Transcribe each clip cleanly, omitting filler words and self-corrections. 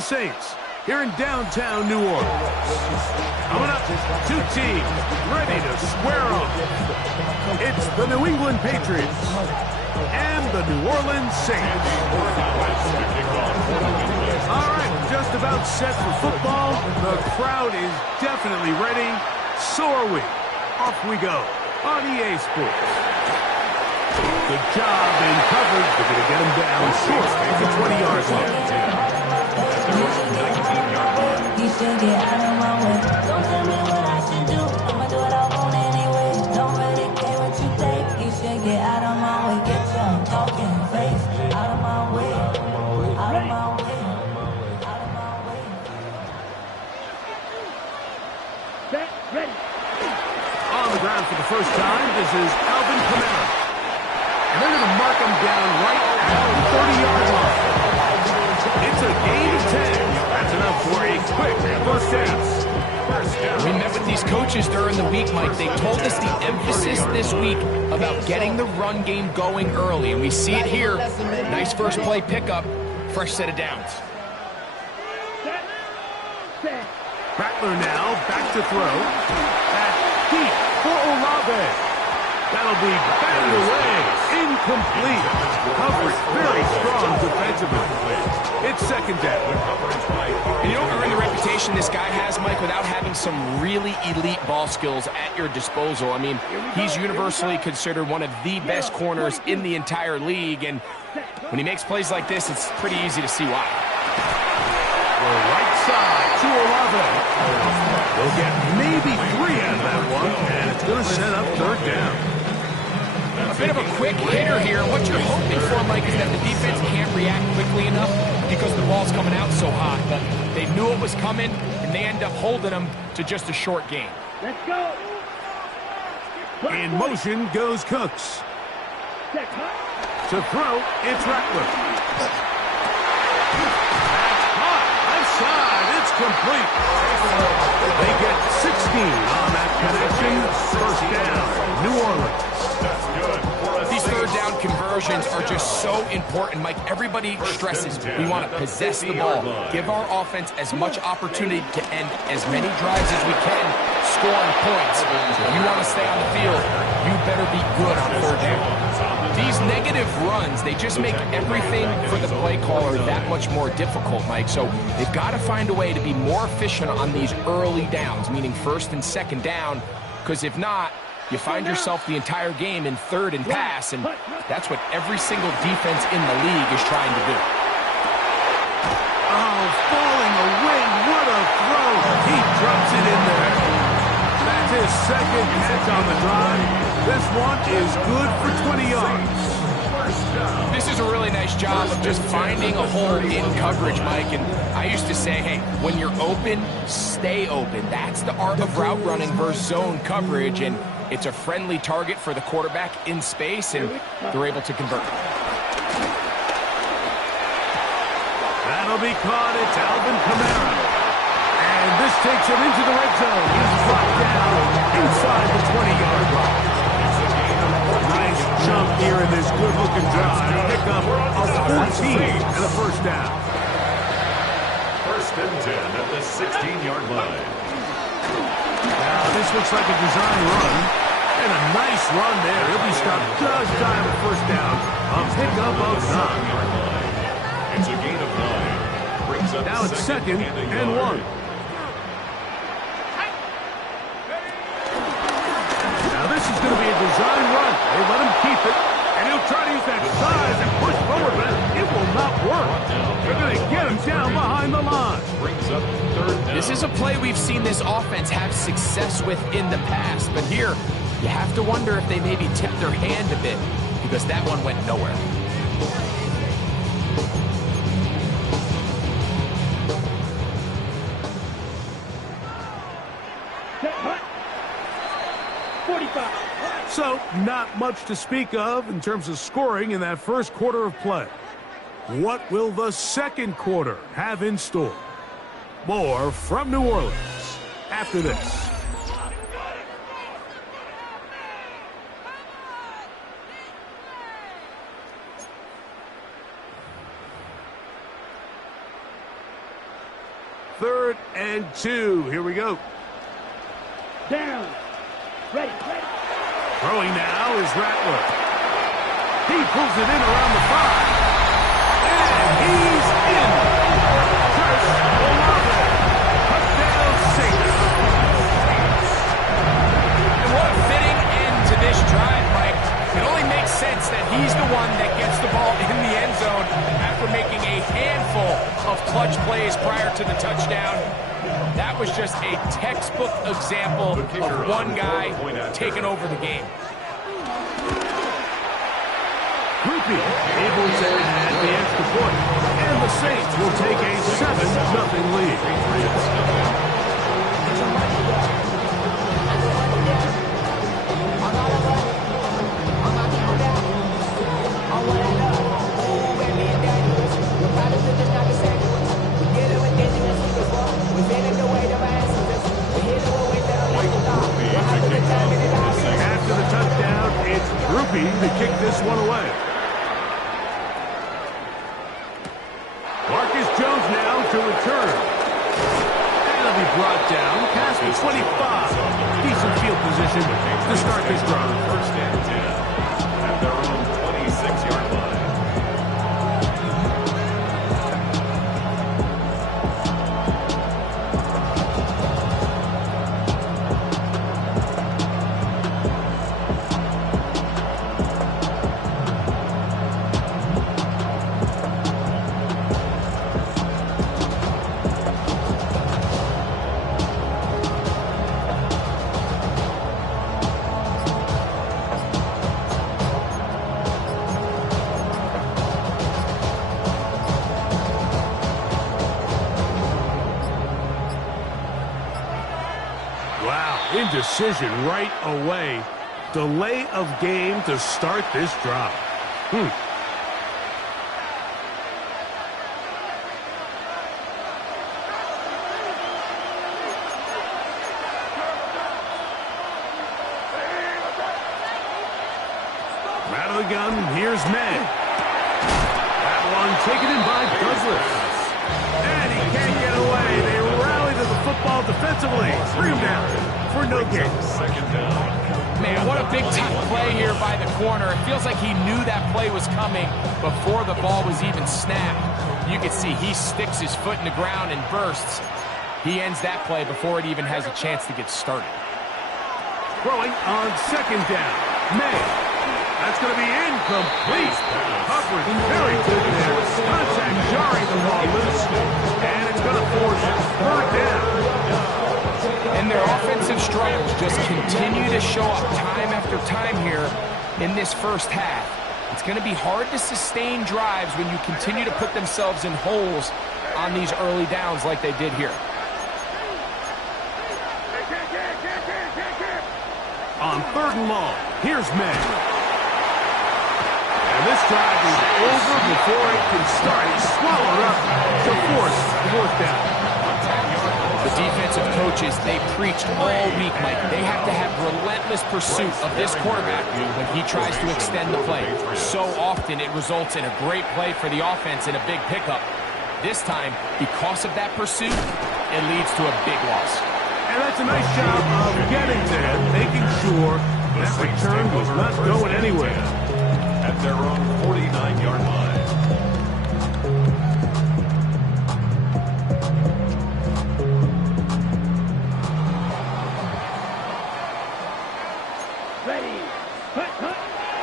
Saints here in downtown New Orleans. Coming up, two teams ready to square off. It's the New England Patriots and the New Orleans Saints. All right, just about set for football. The crowd is definitely ready. So are we. Off we go on EA Sports. Good job in coverage. They're going to get him down short at the 20-yard line. You should get out of my way. Don't tell me what I should do. I'ma do what I want anyway. Don't really care what you think. You should get out of my way. Get your talking face out of my way. Out of my way. Out of my way. Set, ready. On the ground for the first time, this is Alvin Kamara. And they're going to mark him down right at the 30-yard line. It's a gain of 10. That's enough for a quick first down. We met with these coaches during the week, Mike. They told us the emphasis this week about getting the run game going early, and we see it here. Nice first play pickup, fresh set of downs. Rattler now back to throw. That's deep for Olave. That'll be batted away. Incomplete. Coverage very strong defensively. It's second down. And you don't earn the reputation this guy has, Mike, without having some really elite ball skills at your disposal. I mean, he's universally considered one of the best corners in the entire league, and when he makes plays like this, it's pretty easy to see why. The right side to Olave. They'll get maybe 3 out of that one, and it's going to set up third down. A bit of a quick hitter here. What you're hoping for, Mike, is that the defense can't react quickly enough because the ball's coming out so hot. But they knew it was coming, and they end up holding them to just a short gain. Let's go. In motion goes Cooks. To throw, it's Rattler. That's hot. Outside, it's complete. They get 16 on that connection. First down, New Orleans. These third down conversions are just so important, Mike. Everybody stresses we want to possess the ball, give our offense as much opportunity to end as many drives as we can, scoring points. If you want to stay on the field, you better be good on third down. These negative runs, they just make everything for the play caller that much more difficult, Mike. So they've got to find a way to be more efficient on these early downs, meaning first and second down, because if not, you find yourself the entire game in third and pass, and that's what every single defense in the league is trying to do. Oh, falling away, what a throw. He drops it in there. That's his second catch on the drive. This one is good for 20 yards. This is a really nice job of just finding a hole in coverage, Mike. And I used to say, hey, when you're open, stay open. That's the art of route running versus zone coverage, and it's a friendly target for the quarterback in space, and they're able to convert. That'll be caught. It's Alvin Kamara. And this takes him into the red zone. He's brought down inside the 20-yard line. Nice jump here in this good-looking drive. Pick up a 14 and a first down. First and 10 at the 16-yard line. Now, this looks like a design run. And a nice run there. He'll be stopped just shy of a first down. A pickup of 9. It's a gain of 9. Brings up Now it's second and 1. Now this is going to be a design run. They let him keep it. And he'll try to use that size and push forward, but it will not work. They're going to get him down behind the line. Brings up third down. This is a play we've seen this offense have success with in the past, but here you have to wonder if they maybe tipped their hand a bit because that one went nowhere. So, not much to speak of in terms of scoring in that first quarter of play. What will the second quarter have in store? More from New Orleans after this. 3rd and 2. Here we go. Down. Ready. Throwing now is Rattler. He pulls it in around the 5. And he's in. Chris Olave. Touchdown Saints. And what a fitting end to this drive, Mike. It only makes sense that he's the one that gets the ball in the end zone after making a handful of clutch plays prior to the touchdown. That was just a textbook example of one guy taking over the game. Groupie able to add the extra point. And the Saints will take a 7-0 lead. After the touchdown, it's Groupie to kick this one away. Marcus Jones now to return. And he'll be brought down past the 25. Decent field position to start this drive. 1st and 10 at their own 26-yard line. Indecision right away. Delay of game to start this drive. Out of the gun, here's May. That one taken in by Douglas. And he can't get away. They rally to the football defensively. Bring him down. For no gain. 2nd down. Man, what a big-time play here by the corner. It feels like he knew that play was coming before the ball was even snapped. You can see he sticks his foot in the ground and bursts. He ends that play before it even has a chance to get started. Throwing on 2nd down. May. That's going to be incomplete. Coverage very good there. Contact jarring the ball loose. And it's going to force 3rd down. And their offensive struggles just continue to show up time after time here in this first half. It's going to be hard to sustain drives when you continue to put themselves in holes on these early downs like they did here. On 3rd and long, here's May. And this drive is over before it can start. He's swallowed up to force 4th down. The defensive coaches, they preached all week, Mike. They have to have relentless pursuit of this quarterback when he tries to extend the play. So often it results in a great play for the offense and a big pickup. This time, because of that pursuit, it leads to a big loss. And that's a nice job of getting to him, making sure that return was not going anywhere. At their own 49-yard line.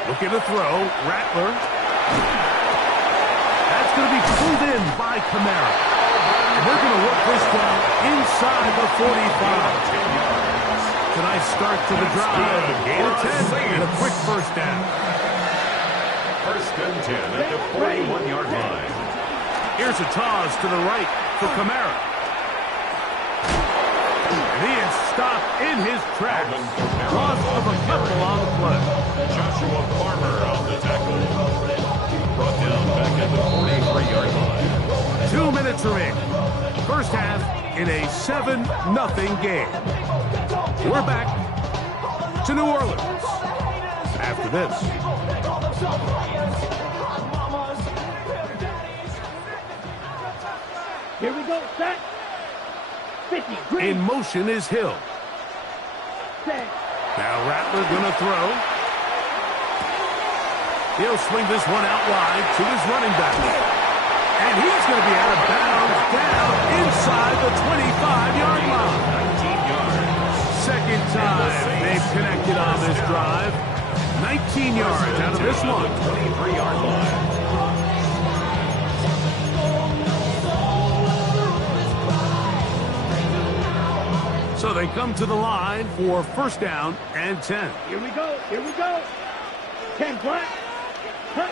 Looking to throw, Rattler. That's going to be pulled in by Kamara. And they're going to work this one inside the 45. It's a nice start to the drive. A gain of 10 and a quick 1st down. 1st and 10 at the 41-yard line. Here's a toss to the right for Kamara. And he is stopped in his tracks. Loss of a couple on the play. Joshua Farmer on the tackle. Brought down back at the 43-yard line. 2 minutes remaining. First half in a 7-0 game. We're back to New Orleans after this. Here we go. Set. 50. Green. In motion is Hill. Set. Now Rattler gonna throw. He'll swing this one out wide to his running back. And he's going to be out of bounds down inside the 25-yard line. 19 yards. Second time they've connected on this drive. 19 yards out of this one. 23-yard line. So they come to the line for first down and 10. Here we go. Here we go. 10 black. Cut.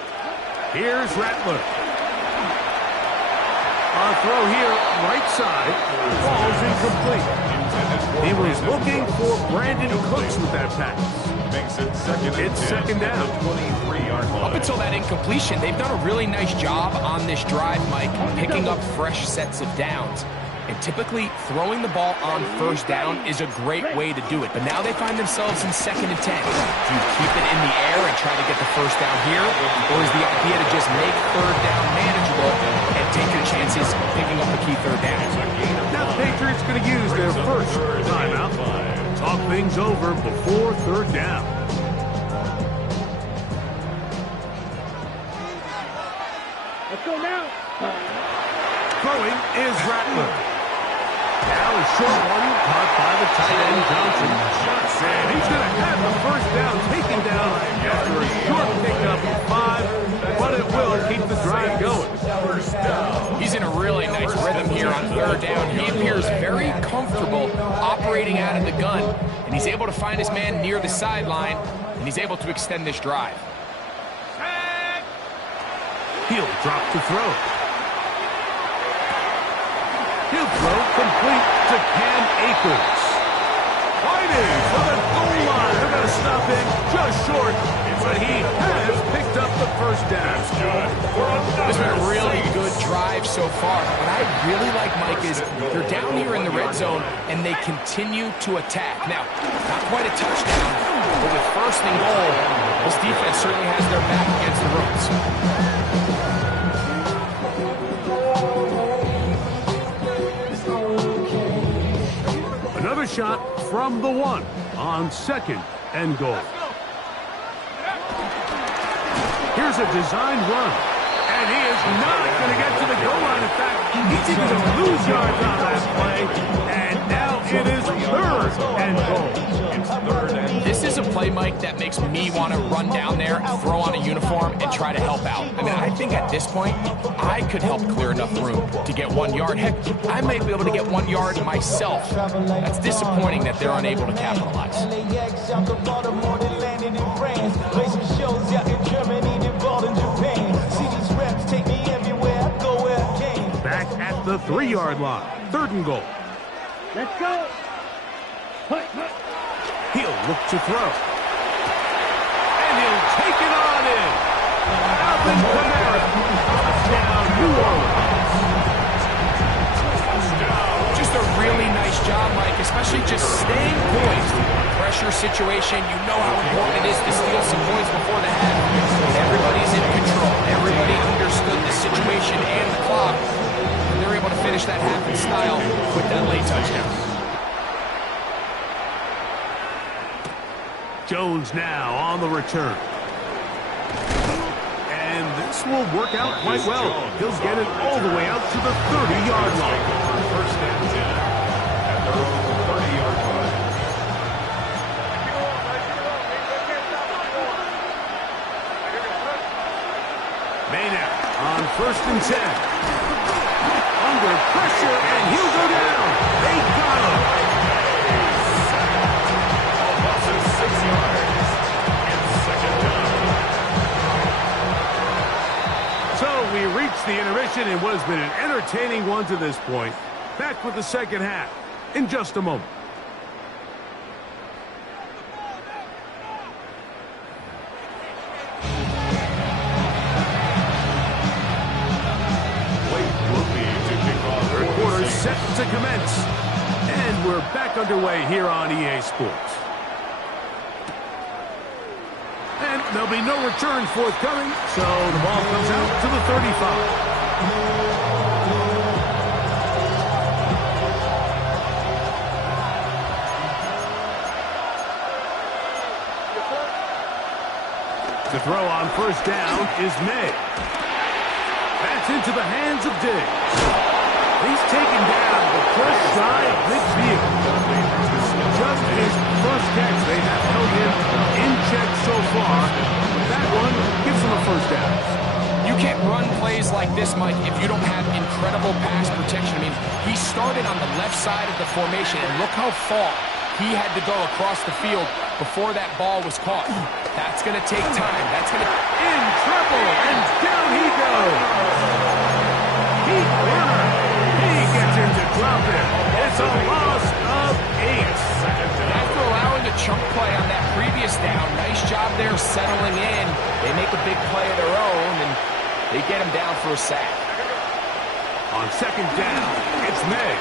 Here's Rattler. A throw here, right side, falls incomplete. He was looking for Brandon Cooks with that pass. Makes it second. It's second down. 23-yard line. Up until that incompletion, they've done a really nice job on this drive, Mike, picking up fresh sets of downs. And typically, throwing the ball on first down is a great way to do it. But now they find themselves in second and 10. Do you keep it in the air and try to get the first down here? Or is the idea to just make third down manageable and take your chances picking up the key third down? Now the Patriots going to use their first timeout. Talk things over before third down. Let's go now. Throwing is Rattler. Now a short one caught by the tight end Johnson. And he's going to have the first down taken down after a short pickup of 5, but it will keep the drive going. He's in a really nice rhythm here on third down. He appears very comfortable operating out of the gun, and he's able to find his man near the sideline, and he's able to extend this drive. He'll drop to throw. He'll throw complete to Cam Akers. Fighting for the goal line. They're going to stop him just short, but he has picked up the first down. It's been a really good drive so far. What I really like, Mike, is they're down here in the red zone, and they continue to attack. Now, not quite a touchdown, but with first and goal, this defense certainly has their back against the ropes. Another shot from the 1 on second and goal. Here's a designed run, and he is not going to get to the goal line. In fact, he's even going to lose yards on that play, and now it is third and goal. This is a play, Mike, that makes me want to run down there, throw on a uniform, and try to help out. I mean, I think at this point, I could help clear enough room to get 1 yard. Heck, I might be able to get 1 yard myself. That's disappointing that they're unable to capitalize. Back at the 3-yard line, third and goal. Let's go. Hut, hut. He'll look to throw. And he'll take it on in. Alvin Kamara. Touchdown, New Orleans. Just a really nice job, Mike, especially just staying poised. Pressure situation, you know how important it is to steal some points before the half. Everybody's in control. Everybody understood the situation and the clock. And they're able to finish that half in style with that late touchdown. Jones now on the return. And this will work out quite well. He'll get it all the way out to the 30-yard line. First and 10 at their own 30-yard line. Maynard on first and 10. Under pressure, and he'll go down. They got him. So we reached the intermission in what has been an entertaining one to this point. Back with the second half in just a moment. Third quarter set to commence. And we're back underway here on EA Sports. And there'll be no return forthcoming, so the ball comes out to the 35. To throw on first down is May. That's into the hands of Diggs. He's taken down, but just shy of midfield. Just his first catch. They have held him in check so far. That one gives him a first down. You can't run plays like this, Mike, if you don't have incredible pass protection. I mean, he started on the left side of the formation, and look how far he had to go across the field before that ball was caught. That's going to take time. That's going to... In trouble, and down he goes. Heat runner. He gets him to drop it. It's a loss of 8. After allowing a chunk play on that previous down, nice job there settling in. They make a big play of their own, and they get him down for a sack. On second down, it's May.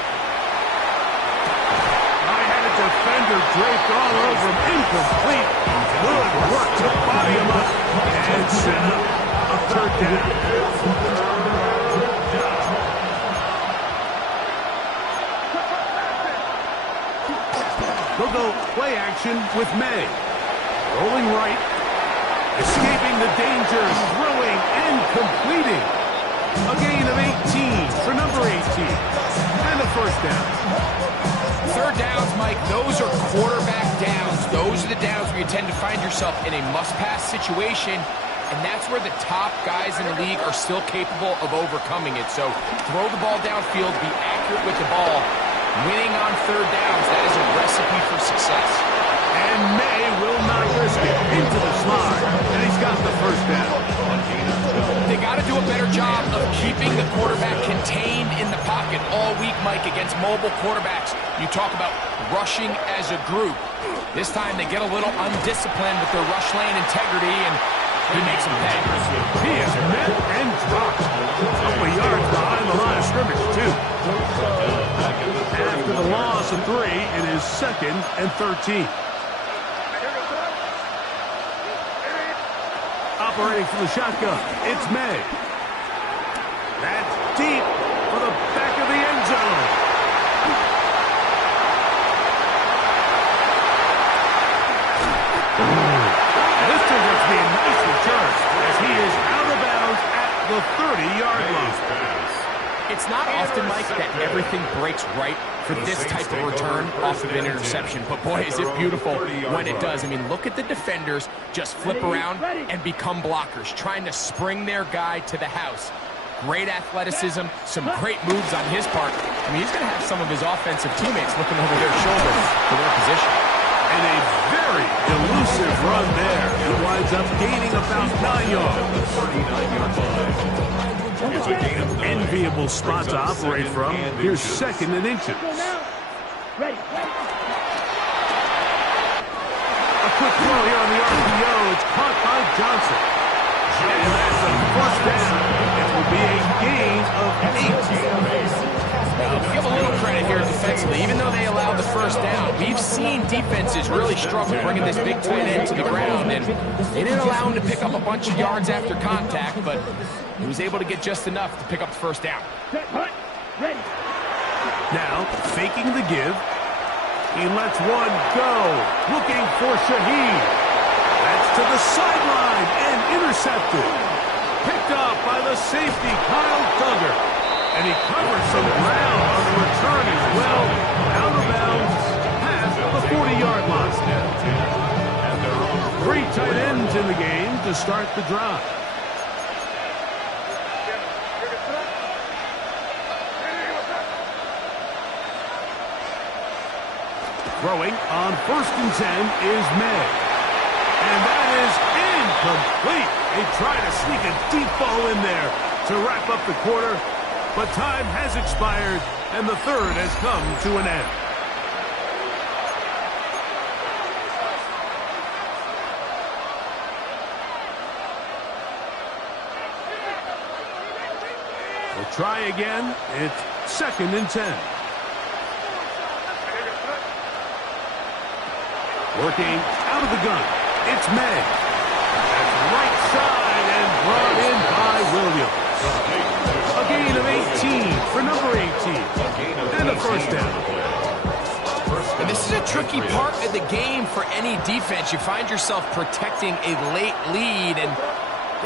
I had a defender draped all over him. Incomplete. Good work to body him up and set up a third down. They'll go play action with May. Rolling right. Escaping the danger. Throwing and completing. A gain of 18 for number 18. And a first down. Third downs, Mike, those are quarterback downs. Those are the downs where you tend to find yourself in a must-pass situation, and that's where the top guys in the league are still capable of overcoming it. So throw the ball downfield, be accurate with the ball. Winning on third downs, that is a recipe for success. And May will not risk it. Into the slide, and he's got the first down. They got to do a better job of keeping the quarterback contained in the pocket all week, Mike, against mobile quarterbacks. You talk about rushing as a group. This time they get a little undisciplined with their rush lane integrity, and he makes them pay. He is met and dropped. A couple of yards behind the line of scrimmage, too. After the loss of 3, it is 2nd and 13. Operating from the shotgun, it's May. That's deep for the back of the end zone. This turns out to be a nice return as he is out of bounds at the 30-yard line. It's not often, Mike, that everything breaks right for this type of return off of an interception. But, boy, is it beautiful when it does. I mean, look at the defenders just flip around and become blockers, trying to spring their guy to the house. Great athleticism, some great moves on his part. I mean, he's going to have some of his offensive teammates looking over their shoulder for their position. And a very elusive run there. It winds up gaining about 9 yards. 39-yard line. It's a gain of 9. Enviable spot to operate from. Here's 2nd and inches. Ready. A quick throw here on the RPO. It's caught by Johnson. And that's a first down. It will be a gain of 8. Give a little credit here defensively. Even though they allowed the first down, we've seen defenses really struggle bringing this big tight end to the ground, and they didn't allow him to pick up a bunch of yards after contact, but he was able to get just enough to pick up the first down. Ready. Now, faking the give. He lets one go. Looking for Shaheed. That's to the sideline and intercepted. Picked up by the safety, Kyle Duggar. And he covers some ground on the return as well. Out of bounds, past the 40-yard line. 3 tight ends in the game to start the drive. Throwing on 1st and 10 is May. And that is incomplete. They try to sneak a deep ball in there to wrap up the quarter. But time has expired, and the third has come to an end. We'll try again. It's 2nd and 10. Working out of the gun. It's May. That's right side and brought in by Williams. A gain of 18 for number 18. And a first down. And This is a tricky part of the game for any defense. You find yourself protecting a late lead, and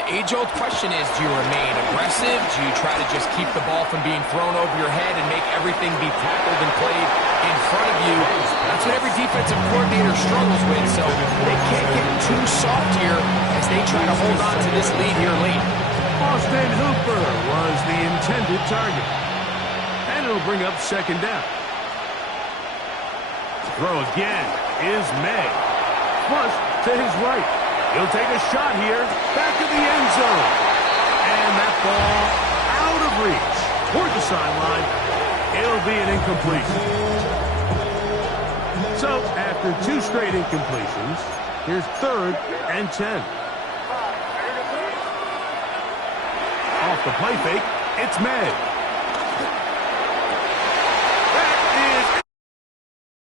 the age-old question is, do you remain aggressive? Do you try to just keep the ball from being thrown over your head and make everything be tackled and played in front of you? That's what every defensive coordinator struggles with, so they can't get too soft here as they try to hold on to this lead here late. Austin Hooper was the intended target. And it'll bring up second down. Throw again is May. Plus to his right. He'll take a shot here. Back to the end zone. And that ball out of reach. Toward the sideline. It'll be an incompletion. So after 2 straight incompletions, here's 3rd and 10. Off the play fake, it's May.